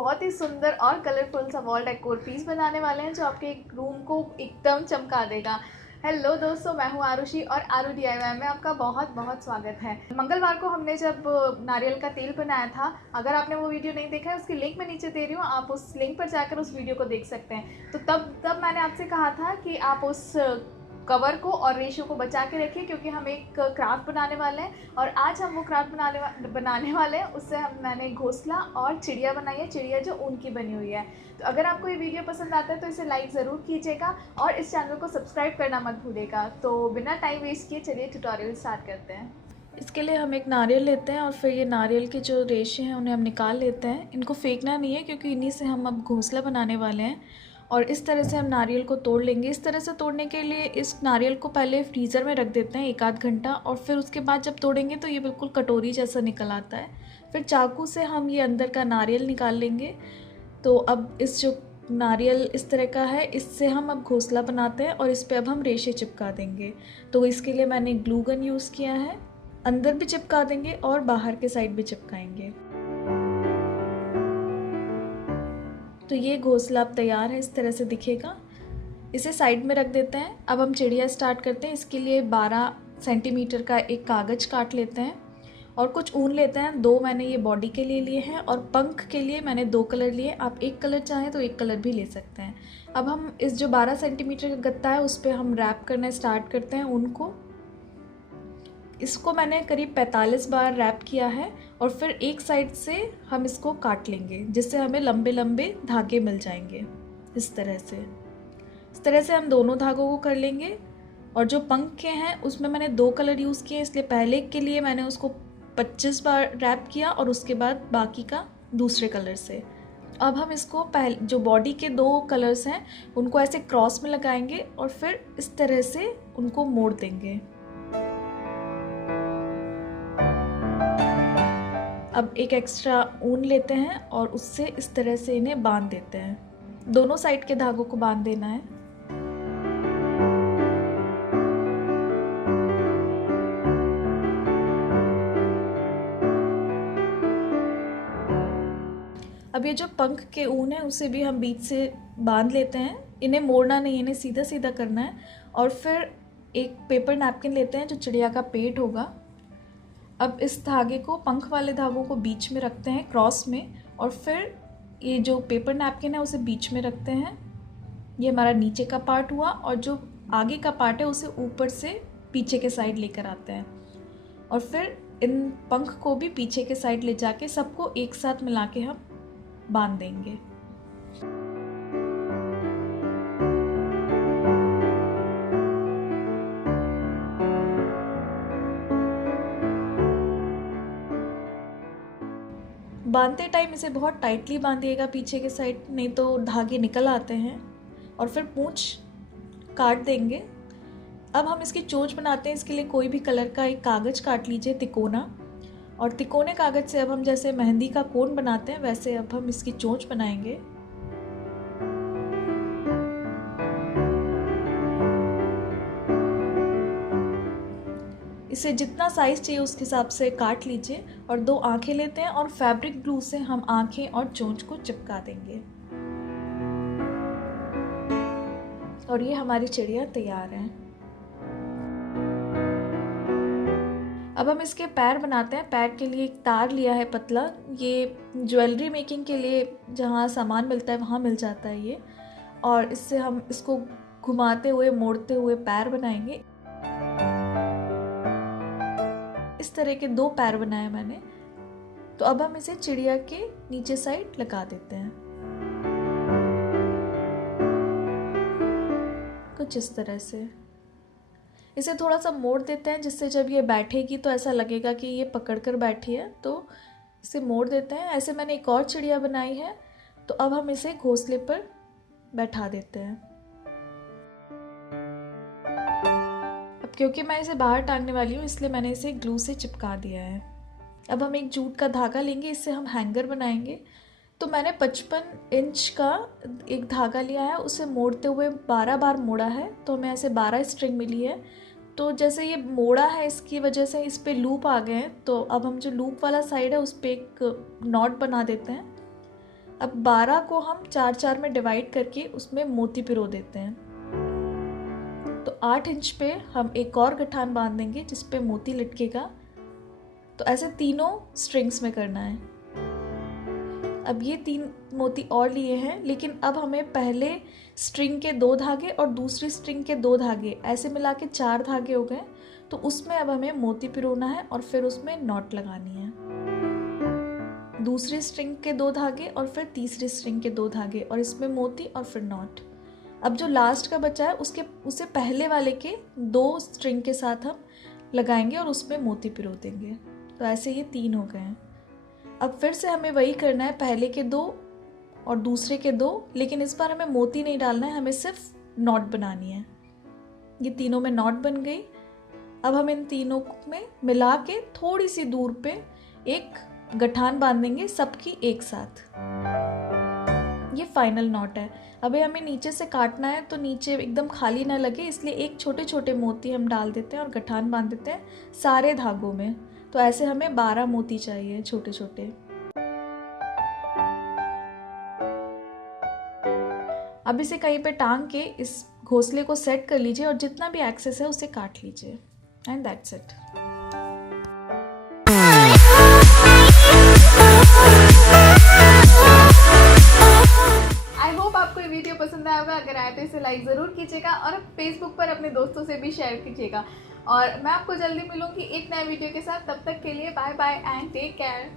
बहुत ही सुंदर और कलरफुल सा वॉल डेकोर पीस बनाने वाले हैं जो आपके रूम को एकदम चमका देगा। हेलो दोस्तों, मैं हूँ आरुषि और आरू DIY में आपका बहुत बहुत स्वागत है। मंगलवार को हमने जब नारियल का तेल बनाया था, अगर आपने वो वीडियो नहीं देखा है उसकी लिंक मैं नीचे दे रही हूँ, आप उस लिंक पर जाकर उस वीडियो को देख सकते हैं। तो तब मैंने आपसे कहा था कि आप उस कवर को और रेशो को बचा के रखिए, क्योंकि हम एक क्राफ्ट बनाने वाले हैं और आज हम वो क्राफ्ट बनाने वाले हैं। उससे मैंने घोंसला और चिड़िया बनाई है, चिड़िया जो ऊन की बनी हुई है। तो अगर आपको ये वीडियो पसंद आता है तो इसे लाइक ज़रूर कीजिएगा और इस चैनल को सब्सक्राइब करना मत भूलिएगा। तो बिना टाइम वेस्ट किए चलिए ट्यूटोरियल स्टार्ट करते हैं। इसके लिए हम एक नारियल लेते हैं और फिर ये नारियल के जो रेशे हैं उन्हें हम निकाल लेते हैं। इनको फेंकना नहीं है क्योंकि इन्हीं से हम अब घोंसला बनाने वाले हैं। और इस तरह से हम नारियल को तोड़ लेंगे। इस तरह से तोड़ने के लिए इस नारियल को पहले फ्रीज़र में रख देते हैं 1 आध घंटा, और फिर उसके बाद जब तोड़ेंगे तो ये बिल्कुल कटोरी जैसा निकल आता है। फिर चाकू से हम ये अंदर का नारियल निकाल लेंगे। तो अब इस जो नारियल इस तरह का है, इससे हम अब घोंसला बनाते हैं और इस पर अब हम रेशे चिपका देंगे। तो इसके लिए मैंने ग्लू गन यूज़ किया है। अंदर भी चिपका देंगे और बाहर के साइड भी चिपकाएंगे। तो ये घोंसला अब तैयार है, इस तरह से दिखेगा। इसे साइड में रख देते हैं। अब हम चिड़िया स्टार्ट करते हैं। इसके लिए 12 सेंटीमीटर का एक कागज़ काट लेते हैं और कुछ ऊन लेते हैं। 2 मैंने ये बॉडी के लिए लिए हैं और पंख के लिए मैंने 2 कलर लिए। आप 1 कलर चाहें तो 1 कलर भी ले सकते हैं। अब हम इस जो 12 सेंटीमीटर का गत्ता है उस पर हम रैप करना स्टार्ट करते हैं ऊन को। इसको मैंने करीब 45 बार रैप किया है और फिर एक साइड से हम इसको काट लेंगे, जिससे हमें लंबे लंबे धागे मिल जाएंगे। इस तरह से हम दोनों धागों को कर लेंगे। और जो पंख के हैं उसमें मैंने 2 कलर यूज़ किए, इसलिए पहले के लिए मैंने उसको 25 बार रैप किया और उसके बाद बाकी का दूसरे कलर से। अब हम इसको जो बॉडी के 2 कलर्स हैं उनको ऐसे क्रॉस में लगाएंगे और फिर इस तरह से उनको मोड़ देंगे। अब एक एक्स्ट्रा ऊन लेते हैं और उससे इस तरह से इन्हें बांध देते हैं। दोनों साइड के धागों को बांध देना है। अब ये जो पंख के ऊन है उसे भी हम बीच से बांध लेते हैं। इन्हें मोड़ना नहीं, इन्हें सीधा सीधा करना है। और फिर एक पेपर नैपकिन लेते हैं जो चिड़िया का पेट होगा। अब इस धागे को, पंख वाले धागों को बीच में रखते हैं क्रॉस में, और फिर ये जो पेपर नैपकिन है उसे बीच में रखते हैं। ये हमारा नीचे का पार्ट हुआ और जो आगे का पार्ट है उसे ऊपर से पीछे के साइड लेकर आते हैं और फिर इन पंख को भी पीछे के साइड ले जाके सबको एक साथ मिला के हम बांध देंगे। बांधते टाइम इसे बहुत टाइटली बांधिएगा पीछे के साइड, नहीं तो धागे निकल आते हैं। और फिर पूंछ काट देंगे। अब हम इसकी चोंच बनाते हैं। इसके लिए कोई भी कलर का एक कागज़ काट लीजिए, तिकोना। और तिकोने कागज़ से अब हम जैसे मेहंदी का कोन बनाते हैं वैसे अब हम इसकी चोंच बनाएंगे। इसे जितना साइज़ चाहिए उस हिसाब से काट लीजिए। और 2 आँखें लेते हैं और फैब्रिक ग्लू से हम आँखें और चोंच को चिपका देंगे। और ये हमारी चिड़िया तैयार है। अब हम इसके पैर बनाते हैं। पैर के लिए एक तार लिया है पतला। ये ज्वेलरी मेकिंग के लिए जहाँ सामान मिलता है वहाँ मिल जाता है ये। और इससे हम इसको घुमाते हुए मोड़ते हुए पैर बनाएंगे। इस तरह के 2 पैर बनाए मैंने। तो अब हम इसे चिड़िया के नीचे साइड लगा देते हैं कुछ इस तरह से। इसे थोड़ा सा मोड़ देते हैं जिससे जब ये बैठेगी तो ऐसा लगेगा कि ये पकड़कर बैठी है। तो इसे मोड़ देते हैं। ऐसे मैंने एक और चिड़िया बनाई है। तो अब हम इसे घोंसले पर बैठा देते हैं। अब क्योंकि मैं इसे बाहर टांगने वाली हूँ इसलिए मैंने इसे ग्लू से चिपका दिया है। अब हम एक जूट का धागा लेंगे, इससे हम हैंगर बनाएंगे। तो मैंने 55 इंच का एक धागा लिया है, उसे मोड़ते हुए 12 बार मोड़ा है। तो हमें ऐसे 12 स्ट्रिंग मिली है। तो जैसे ये मोड़ा है इसकी वजह से इस पे लूप आ गए हैं। तो अब हम जो लूप वाला साइड है उस पर एक नॉट बना देते हैं। अब 12 को हम 4-4 में डिवाइड करके उसमें मोती पिरो देते हैं। तो 8 इंच पे हम एक और गठान बांध देंगे जिस पे मोती लटकेगा। तो ऐसे तीनों स्ट्रिंग्स में करना है। अब ये 3 मोती और लिए हैं, लेकिन अब हमें पहले स्ट्रिंग के 2 धागे और दूसरी स्ट्रिंग के 2 धागे ऐसे मिला के 4 धागे हो गए। तो उसमें अब हमें मोती पिरोना है और फिर उसमें नॉट लगानी है। दूसरी स्ट्रिंग के 2 धागे और फिर तीसरी स्ट्रिंग के 2 धागे और इसमें मोती और फिर नॉट। अब जो लास्ट का बचा है उसे पहले वाले के 2 स्ट्रिंग के साथ हम लगाएंगे और उसमें मोती पिरो देंगे। तो ऐसे ये 3 हो गए हैं। अब फिर से हमें वही करना है, पहले के 2 और दूसरे के 2, लेकिन इस बार हमें मोती नहीं डालना है, हमें सिर्फ नॉट बनानी है। ये तीनों में नॉट बन गई। अब हम इन तीनों में मिला के थोड़ी सी दूर पे एक गठान बांधेंगे सबकी एक साथ। ये फाइनल नॉट है। अभी हमें नीचे से काटना है तो नीचे एकदम खाली ना लगे, इसलिए एक छोटे छोटे मोती हम डाल देते हैं और गठान बांध देते हैं सारे धागों में। तो ऐसे हमें 12 मोती चाहिए छोटे छोटे। अब इसे कहीं पे टांग के इस घोंसले को सेट कर लीजिए और जितना भी एक्सेस है उसे काट लीजिए। And that's it. I hope आपको ये वीडियो पसंद आया होगा। अगर आए तो इसे लाइक ज़रूर कीजिएगा और फेसबुक पर अपने दोस्तों से भी शेयर कीजिएगा। और मैं आपको जल्दी मिलूंगी एक नए वीडियो के साथ। तब तक के लिए bye bye and take care.